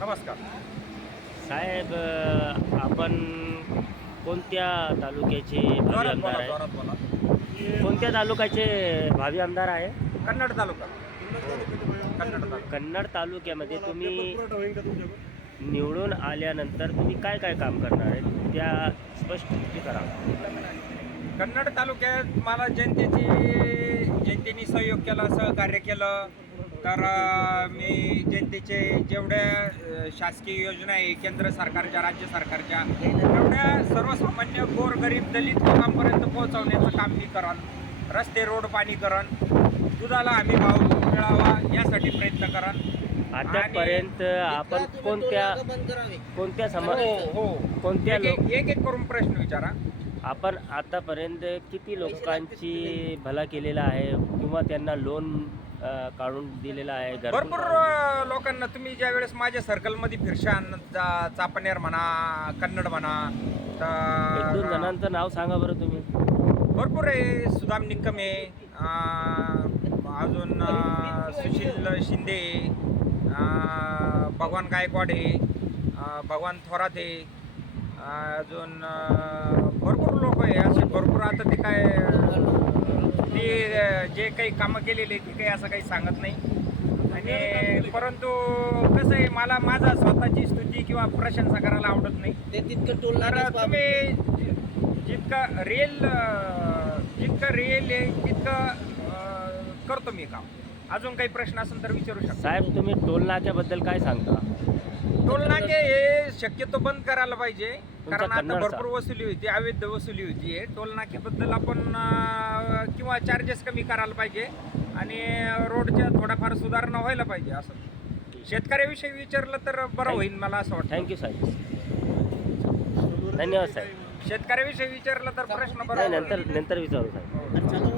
नमस्कार साहेब, आपण कोणत्या तालुक्याचे भावी जोरात आमदार बोला आहे? जोरात बोला कोणत्या तालुक्याचे भावी आमदार आहे? कन्नड तालुका कन्नड तालुका कन्नड तालुक्यामध्ये तुम्ही निवडून आल्यानंतर तुम्ही काय काय काम करणार आहे त्या स्पष्ट करा. कन्नड तालुक्यात मला जनतेने सहयोग केला, सहकार्य केलं तर मी जनतेचे जेवढ्या शासकीय योजना आहे केंद्र सरकारच्या राज्य सरकारच्या तेवढ्या सर्वसामान्य गोरगरीब दलित लोकांपर्यंत पोहोचवण्याचं काम मी करन. रस्ते रोड पाणी करन, दुधाला हमी भाव मिळावा यासाठी प्रयत्न करन. आतापर्यंत आपण कोणत्या समाज हो कोणत्या एक एक करून प्रश्न विचारा. आपण आतापर्यंत किती लोकांची भला केलेला आहे किंवा त्यांना लोन काढून दिलेला आहे? भरपूर लोकांना तुम्ही ज्या वेळेस माझ्या सर्कलमध्ये फिरशान, चापनेर म्हणा, कन्नड म्हणा, एक दोन तर जणांचं नाव सांगा बरं तुम्ही. भरपूर आहे. सुदाम निकमे, अजून सुशील शिंदे, भगवान गायकवाड आहे, भगवान थोरात आहे, अजून भरपूर लोक आहे असे भरपूर. आता ते काय ते जे काही कामं केलेली ती काही असं काही सांगत नाही. आणि परंतु कसं आहे, मला माझा स्वतःची स्तुती किंवा प्रशंसा करायला आवडत नाही. ते तितकं टोल तर तुम्ही जितकं रिअल आहे तितकं करतो मी काम. अजून काही प्रश्न असेल तर विचारू शकता. साहेब, तुम्ही टोल नाक्याबद्दल काय सांगता? टोल नाके हे शक्यतो बंद करायला पाहिजे, कारण आता कन्नडचा. भरपूर वसुली होती, अवैध वसुली होती. टोल नाक्याबद्दल आपण किंवा चार्जेस कमी करायला पाहिजे आणि रोडच्या थोडाफार सुधारणा व्हायला पाहिजे. असं शेतकऱ्याविषयी विचारलं तर बरं होईल, मला असं वाटतं. थँक्यू साहेब, धन्यवाद साहेब. शेतकऱ्याविषयी विचारलं तर प्रश्न नाही, बरोबर नंतर विचारू साहेब. चालू